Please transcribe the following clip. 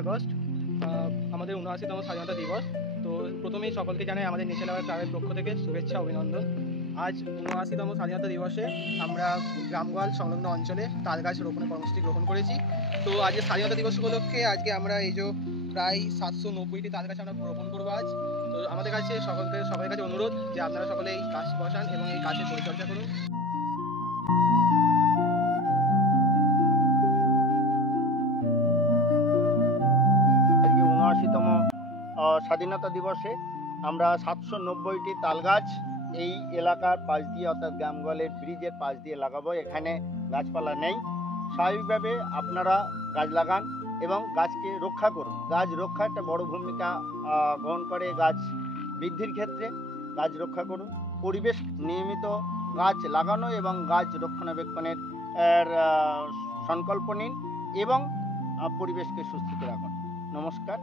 August আমাদের ৭৯তম স্বাধীনতা দিবস। তো প্রথমেই সকলকে জানাই আমাদের নিচে লেভেল ক্লাবের পক্ষ থেকে শুভেচ্ছা অভিনন্দন। আজ ৭৯তম স্বাধীনতা দিবসে আমরা গ্রামগঞ্জ সংলগ্ন অঞ্চলে তাল গাছ রোপণের কর্মসূচি গ্রহণ করেছি। তো আজকে স্বাধীনতা দিবস উপলক্ষে আজকে আমরা এই যে প্রায় ৭৯০টি তাল গাছ আমরা রোপণ করবো আজ। তো আমাদের কাছে সকলের কাছে অনুরোধ যে আপনারা সকলে এই গাছ বসান এবং এই গাছের পরিচর্যা করুন। আজকে ৭৯তম স্বাধীনতা দিবসে আমরা ৭৯০টি তাল গাছ এই এলাকার পাশ দিয়ে অর্থাৎ গ্রামগলের ব্রিজের পাশ দিয়ে লাগাবো। এখানে গাছপালা নেই। স্বাভাবিকভাবে আপনারা গাছ লাগান এবং গাছকে রক্ষা করুন। গাছ রক্ষা একটা বড় ভূমিকা গ্রহণ করে গাছ বৃদ্ধির ক্ষেত্রে। গাছ রক্ষা করুন, পরিবেশ নিয়মিত গাছ লাগানো এবং গাছ রক্ষণাবেক্ষণের সংকল্প নিন এবং পরিবেশকে সুস্থ রাখুন। নমস্কার।